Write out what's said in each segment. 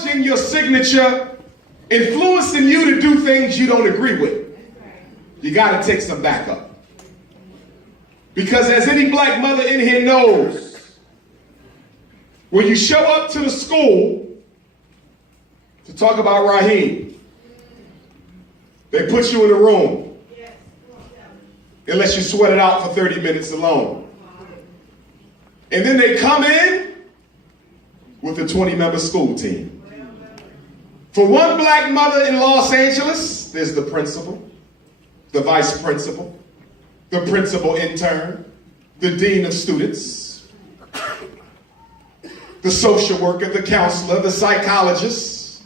In your signature, influencing you to do things you don't agree with. You got to take some backup. Because as any black mother in here knows, when you show up to the school to talk about Raheem, they put you in a room and let you sweat it out for 30 minutes alone. And then they come in with a 20-member school team. For one black mother in Los Angeles, there's the principal, the vice principal, the principal intern, the dean of students, the social worker, the counselor, the psychologist,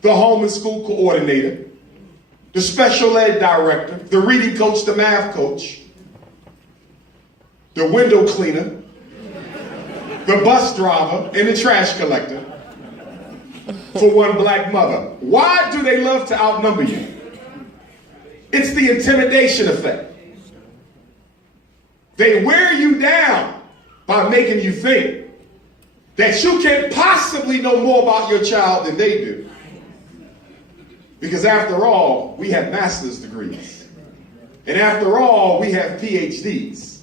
the home and school coordinator, the special ed director, the reading coach, the math coach, the window cleaner, the bus driver, and the trash collector. For one black mother. Why do they love to outnumber you? It's the intimidation effect. They wear you down by making you think that you can't possibly know more about your child than they do. Because after all, we have master's degrees. And after all, we have PhDs.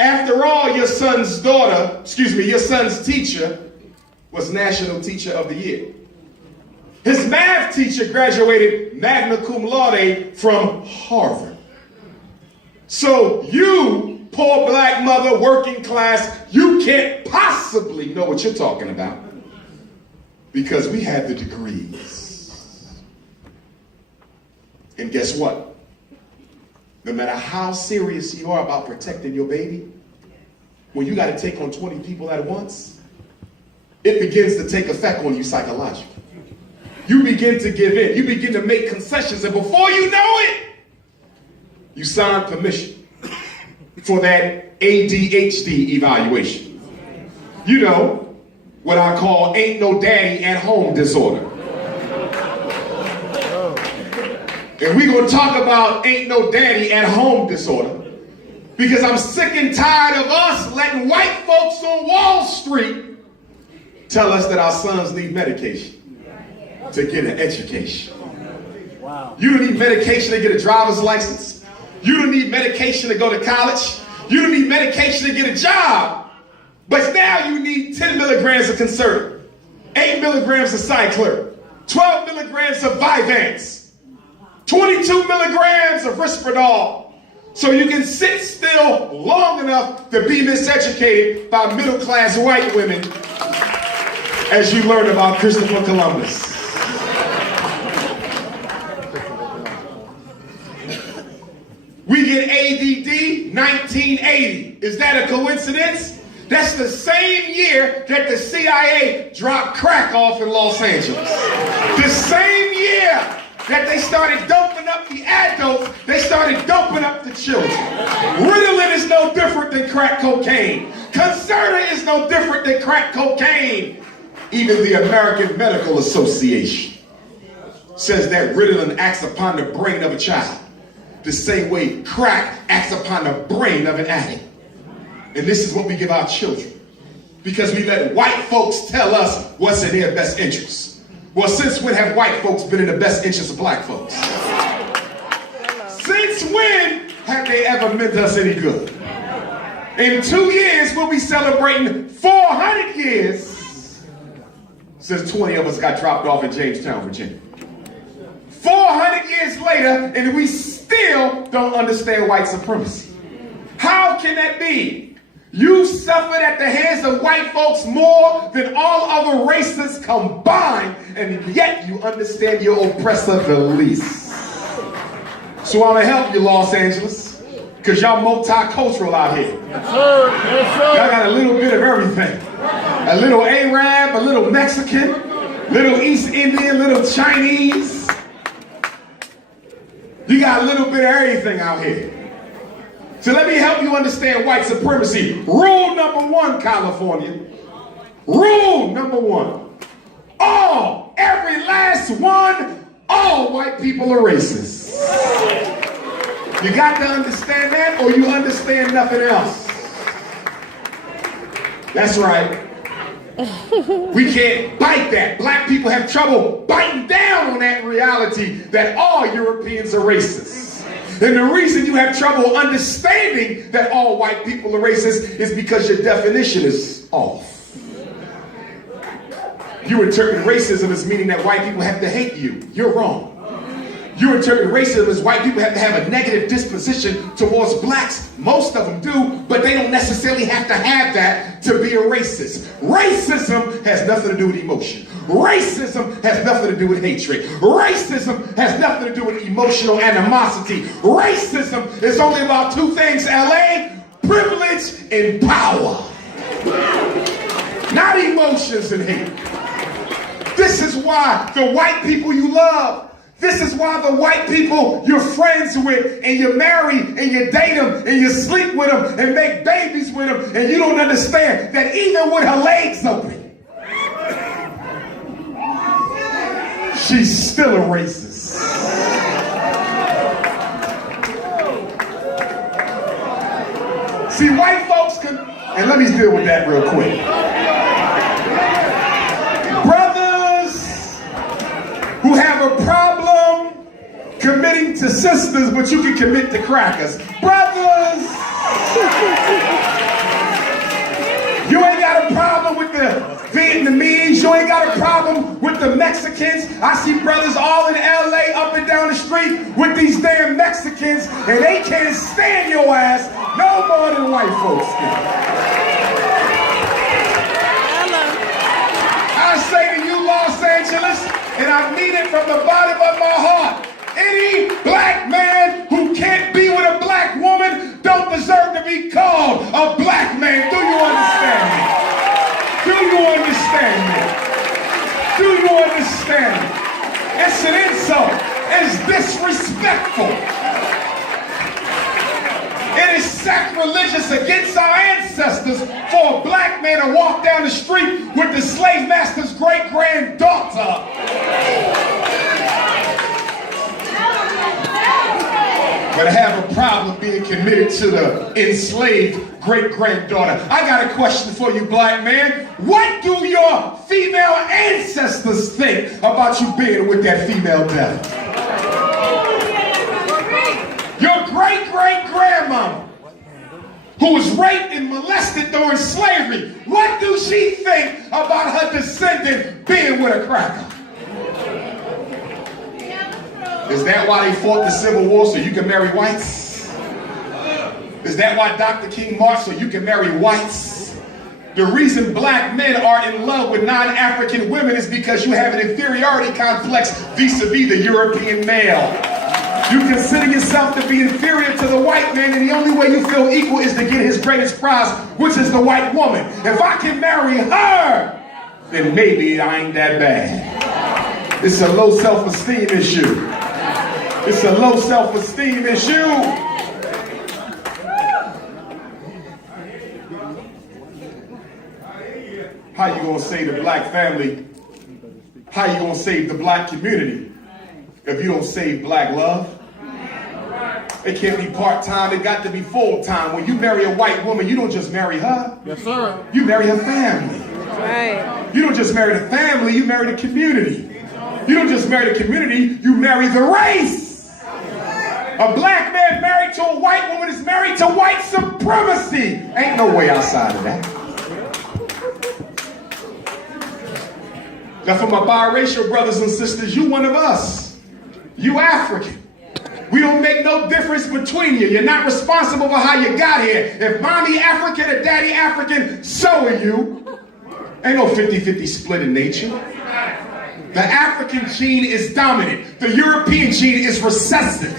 After all, your son's teacher was National Teacher of the Year. His math teacher graduated magna cum laude from Harvard. So you, poor black mother, working class, you can't possibly know what you're talking about because we have the degrees. And guess what? No matter how serious you are about protecting your baby, when you got to take on 20 people at once, it begins to take effect on you psychologically. You begin to give in. You begin to make concessions. And before you know it, you sign permission for that ADHD evaluation. You know, what I call ain't no daddy at home disorder. And we're going to talk about ain't no daddy at home disorder because I'm sick and tired of us letting white folks on Wall Street tell us that our sons need medication to get an education. Wow. You don't need medication to get a driver's license. You don't need medication to go to college. You don't need medication to get a job. But now you need 10 milligrams of Concerta, 8 milligrams of Cycler, 12 milligrams of Vyvanse, 22 milligrams of Risperdal, so you can sit still long enough to be miseducated by middle-class white women as you learn about Christopher Columbus. We get ADD 1980. Is that a coincidence? That's the same year that the CIA dropped crack off in Los Angeles. The same year that they started doping up the adults, they started doping up the children. Ritalin is no different than crack cocaine. Concerta is no different than crack cocaine. Even the American Medical Association says that Ritalin acts upon the brain of a child the same way crack acts upon the brain of an addict. And this is what we give our children because we let white folks tell us what's in their best interest. Well, since when have white folks been in the best interest of black folks? Since when have they ever meant us any good? In 2 years, we'll be celebrating 400 years since 20 of us got dropped off in Jamestown, Virginia. 400 years later, and we still don't understand white supremacy. How can that be? You suffered at the hands of white folks more than all other races combined, and yet you understand your oppressor the least. So I'm gonna help you, Los Angeles, because y'all multicultural out here. Yes, sir. Yes, sir. Y'all got a little bit of everything. A little Arab, a little Mexican, little East Indian, little Chinese. You got a little bit of everything out here. So let me help you understand white supremacy. Rule number one, California. Rule number one. Every last one, all white people are racist. You got to understand that or you understand nothing else. That's right. We can't bite that. Black people have trouble biting down on that reality that all Europeans are racist. And the reason you have trouble understanding that all white people are racist is because your definition is off. You interpret racism as meaning that white people have to hate you. You're wrong. You interpret racism as white people have to have a negative disposition towards blacks. Most of them do, but they don't necessarily have to have that to be a racist. Racism has nothing to do with emotion. Racism has nothing to do with hatred. Racism has nothing to do with emotional animosity. Racism is only about two things, LA: privilege and power. Not emotions and hate. This is why the white people you love, this is why the white people you're friends with and you marry and you date them and you sleep with them and make babies with them, and you don't understand that even with her legs open, she's still a racist. See, white folks can, and let me deal with that real quick. Brothers who have a problem committing to sisters, but you can commit to crackers. Brothers, you ain't got a problem with the Vietnamese, you ain't got a problem with the Mexicans. I see brothers all in LA up and down the street with these damn Mexicans, and they can't stand your ass no more than white folks can. I say to you, Los Angeles, and I mean it from the bottom of my heart, any black man who can't be with a black woman don't deserve to be called a black man. Do you understand me? Do you understand me? Do you understand me? It's an insult. It's disrespectful. It is sacrilegious against our ancestors for a black man to walk down the street with the slave master's great-granddaughter. But I have a problem being committed to the enslaved great-granddaughter. I got a question for you, black man. What do your female ancestors think about you being with that female devil? Your great-great-grandmama, who was raped and molested during slavery, what do she think about her descendant being with a cracker? Is that why they fought the Civil War, so you can marry whites? Is that why Dr. King marched, so you can marry whites? The reason black men are in love with non-African women is because you have an inferiority complex vis-a-vis the European male. You consider yourself to be inferior to the white man, and the only way you feel equal is to get his greatest prize, which is the white woman. If I can marry her, then maybe I ain't that bad. It's a low self-esteem issue. It's a low self-esteem issue. How you gonna save the black family? How you gonna save the black community if you don't save black love? It can't be part-time, it got to be full-time. When you marry a white woman, you don't just marry her. Yes, sir. You marry her family. Right. You don't just marry the family, you marry the community. You don't just marry the community, you marry the race. A black man married to a white woman is married to white supremacy. Ain't no way outside of that. Now for my biracial brothers and sisters, you one of us. You African. We don't make no difference between you. You're not responsible for how you got here. If mommy African or daddy African, so are you. Ain't no 50-50 split in nature. The African gene is dominant. The European gene is recessive.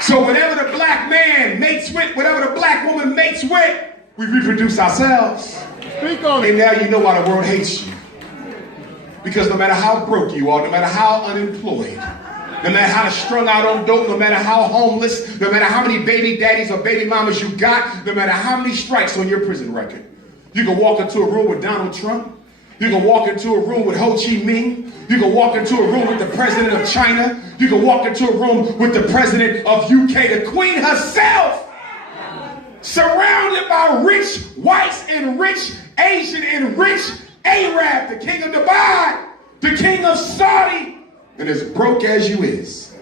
So whatever the black man mates with, whatever the black woman mates with, we reproduce ourselves. Speak on it. And now you know why the world hates you. Because no matter how broke you are, no matter how unemployed, no matter how strung out on dope, no matter how homeless, no matter how many baby daddies or baby mamas you got, no matter how many strikes on your prison record, you can walk into a room with Donald Trump. You can walk into a room with Ho Chi Minh. You can walk into a room with the president of China. You can walk into a room with the president of UK, the queen herself, surrounded by rich whites and rich Asian and rich Arab, the king of Dubai. the king of Saudi, and as broke as you is,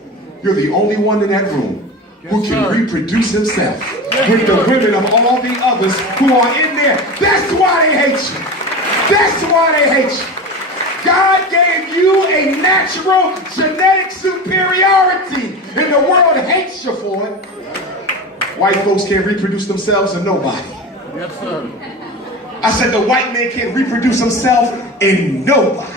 you're the only one in that room who can reproduce himself with the women of all the others who are in there. That's why they hate you. That's why they hate you. God gave you a natural genetic superiority, and the world hates you for it. White folks can't reproduce themselves in nobody. Yes, sir. I said the white man can't reproduce himself in nobody.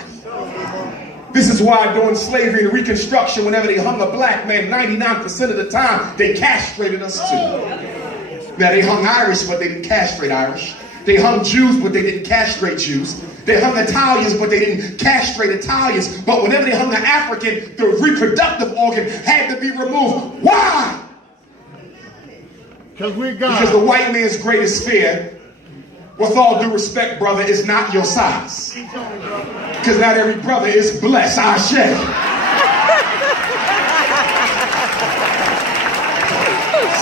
This is why during slavery and Reconstruction, whenever they hung a black man, 99% of the time, they castrated us too. Now, they hung Irish, but they didn't castrate Irish. They hung Jews, but they didn't castrate Jews. They hung Italians, but they didn't castrate Italians. But whenever they hung an African, the reproductive organ had to be removed. Why? Because the white man's greatest fear, with all due respect, brother, is not your size. Because not every brother is blessed. Ashe.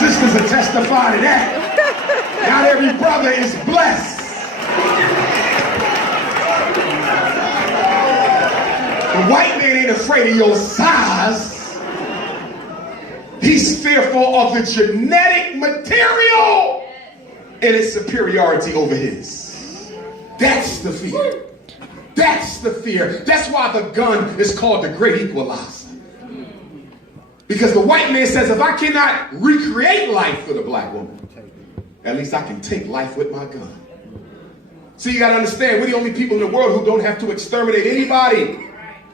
Sisters will testify to that. Not every brother is blessed. The white man ain't afraid of your size. He's fearful of the genetic material and its superiority over his. That's the fear. That's the fear. That's why the gun is called the great equalizer. Because the white man says, if I cannot recreate life for the black woman, at least I can take life with my gun. See, you got to understand, we're the only people in the world who don't have to exterminate anybody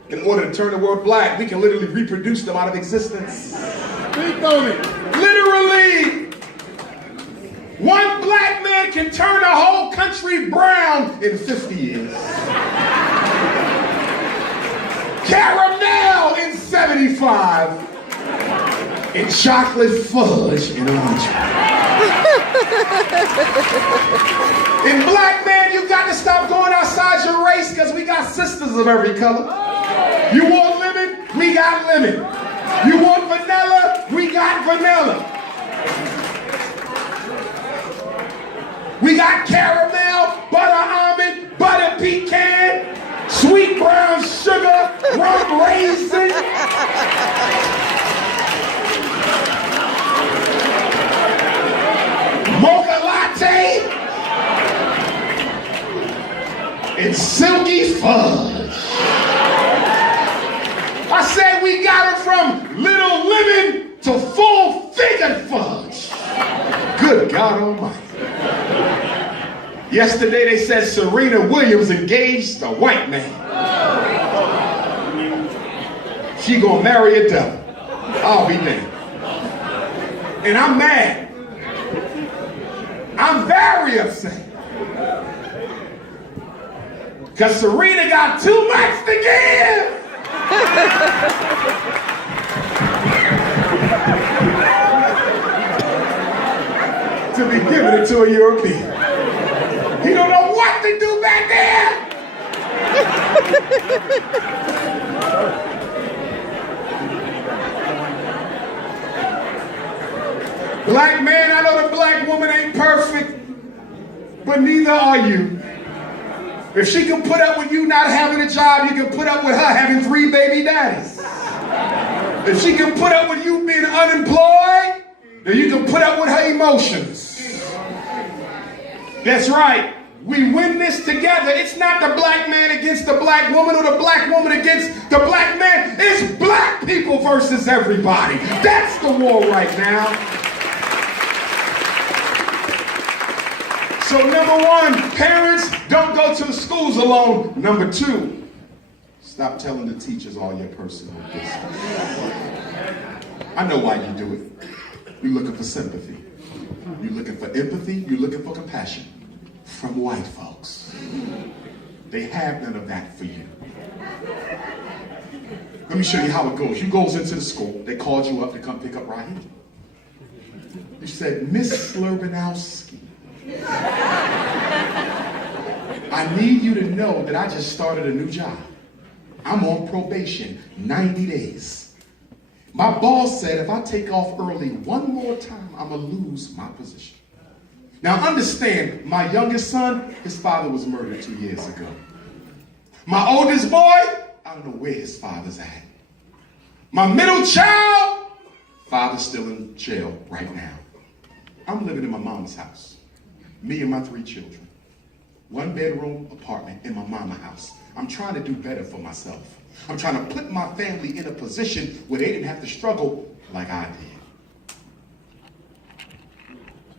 in order to turn the world black. We can literally reproduce them out of existence. Speak on it. Literally. One black man can turn a whole country brown in 50 years. Caramel in 75. And chocolate fudge in 100. And black man, you got to stop going outside your race because we got sisters of every color. You want lemon? We got lemon. You want vanilla? We got vanilla. We got caramel, butter almond, butter pecan, sweet brown sugar, rum raisin. Mocha latte. And silky fudge. I said we got it from little lemon to full-figured fudge. Good God Almighty. Yesterday they said Serena Williams engaged a white man. She gonna marry a devil. I'll be damned. And I'm mad. I'm very upset. Because Serena got too much to give. To be giving it to a European. He don't know what to do back there. Black man, I know the black woman ain't perfect, but neither are you. If she can put up with you not having a job, you can put up with her having 3 baby daddies. If she can put up with you being unemployed, then you can put up with her emotions. That's right. We win this together. It's not the black man against the black woman or the black woman against the black man. It's black people versus everybody. That's the war right now. So number 1, parents, don't go to the schools alone. Number 2, stop telling the teachers all your personal business. I know why you do it. You're looking for sympathy. You're looking for empathy. You're looking for compassion from white folks. They have none of that for you. Let me show you how it goes. You goes into the school. They called you up to come pick up Raheem. You said, Miss Slurbanowski, I need you to know that I just started a new job. I'm on probation, 90 days. My boss said if I take off early one more time, I'm going to lose my position. Now understand, my youngest son, his father was murdered 2 years ago. My oldest boy, I don't know where his father's at. My middle child, father's still in jail right now. I'm living in my mom's house. Me and my 3 children. 1-bedroom apartment in my mama's house. I'm trying to do better for myself. I'm trying to put my family in a position where they didn't have to struggle like I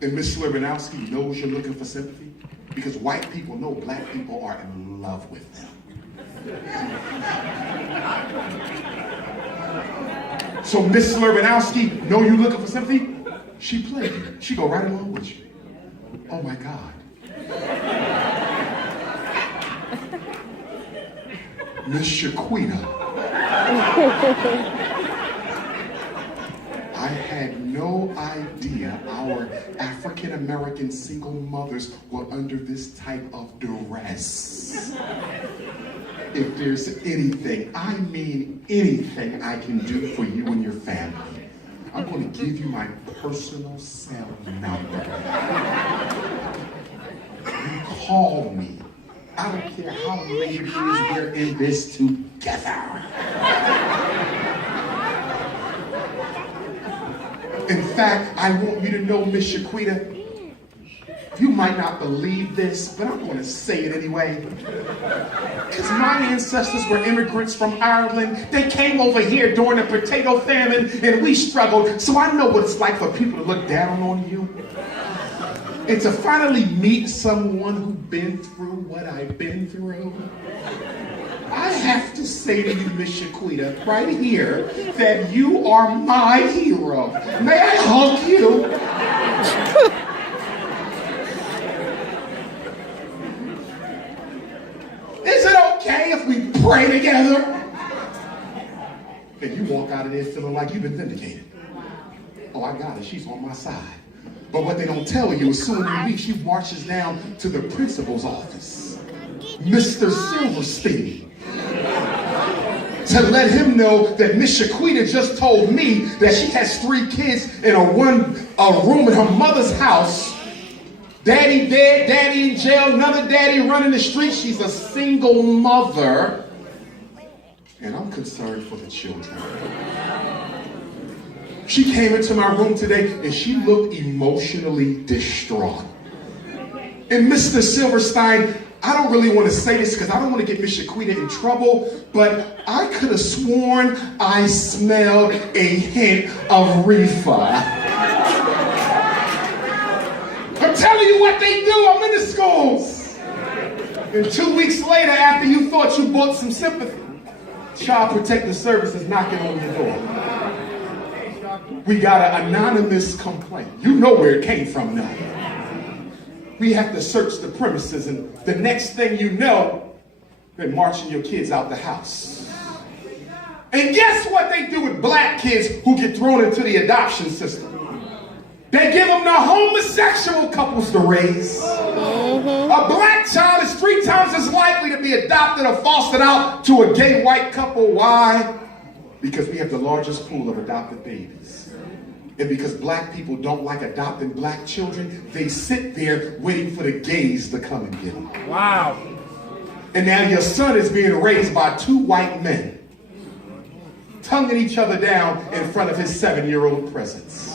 did. And Miss Slurbanowski knows you're looking for sympathy because white people know black people are in love with them. So Miss Slurbanowski know you looking for sympathy? She played you. She go right along with you. Oh my God. Miss Shaquita. I had no idea our African-American single mothers were under this type of duress. If there's anything, I mean anything I can do for you and your family, I'm going to give you my personal cell number. You call me. I don't care how late it is, we're in this together. In fact, I want you to know, Miss Shaquita, you might not believe this, but I'm going to say it anyway. Because my ancestors were immigrants from Ireland. They came over here during the potato famine, and we struggled. So I know what it's like for people to look down on you. And to finally meet someone who's been through what I've been through. I have to say to you, Miss Shaquita, right here, that you are my hero. May I hug you? Is it okay if we pray together? And you walk out of there feeling like you've been vindicated. Oh, I got it. She's on my side. But what they don't tell you, as soon as you leave, she marches down to the principal's office, Mr. Silverstein, to let him know that Miss Shaquita just told me that she has 3 kids in a room in her mother's house. Daddy dead, daddy in jail, another daddy running the street. She's a single mother. And I'm concerned for the children. She came into my room today and she looked emotionally distraught. And Mr. Silverstein, I don't really want to say this because I don't want to get Miss Shaquita in trouble, but I could have sworn I smelled a hint of reefer. I'm telling you what they do. I'm in the schools. And 2 weeks later, after you thought you bought some sympathy, Child Protective Services knocking on your door. We got an anonymous complaint. You know where it came from now. We have to search the premises, and the next thing you know, they're marching your kids out the house. And guess what they do with black kids who get thrown into the adoption system? They give them the homosexual couples to raise. A black child is 3 times as likely to be adopted or fostered out to a gay white couple. Why? Because we have the largest pool of adopted babies. And because black people don't like adopting black children, they sit there waiting for the gays to come and get them. Wow. And now your son is being raised by 2 white men, tonguing each other down in front of his 7-year-old presence.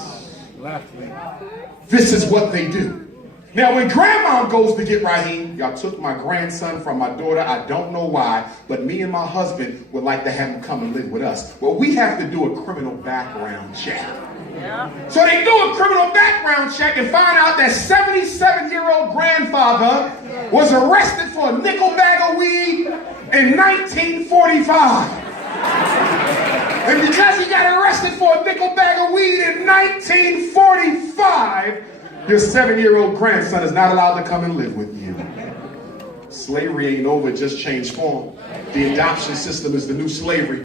This is what they do. Now, when grandma goes to get Raheem, y'all took my grandson from my daughter. I don't know why, but me and my husband would like to have him come and live with us. Well, we have to do a criminal background check. Yeah. So they do a criminal background check and find out that 77-year-old grandfather was arrested for a nickel bag of weed in 1945. And because he got arrested for a nickel bag of weed in 1945, your 7-year-old grandson is not allowed to come and live with you. Slavery ain't over, it just changed form. The adoption system is the new slavery.